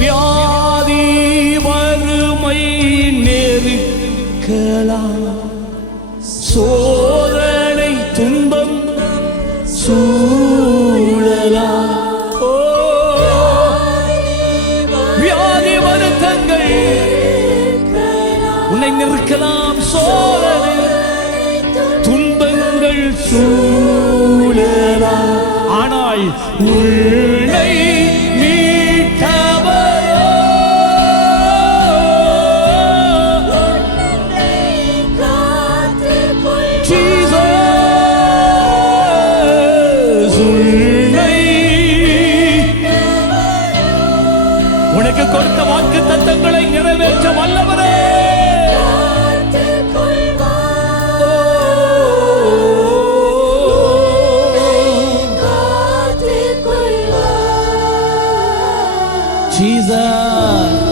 வியாதி வறுமை நெருக்கலா சோதனை துன்பம் சூழலா ஓ வியாதி வருத்தங்கள் உன்னை நிற்கலாம் சோதனை துன்பங்கள் சூழலா ஆனால் உள்ள உனக்கு கொடுத்த வாக்கு தத்தங்களை நிறைவேற்ற வல்லவரே. Jesus,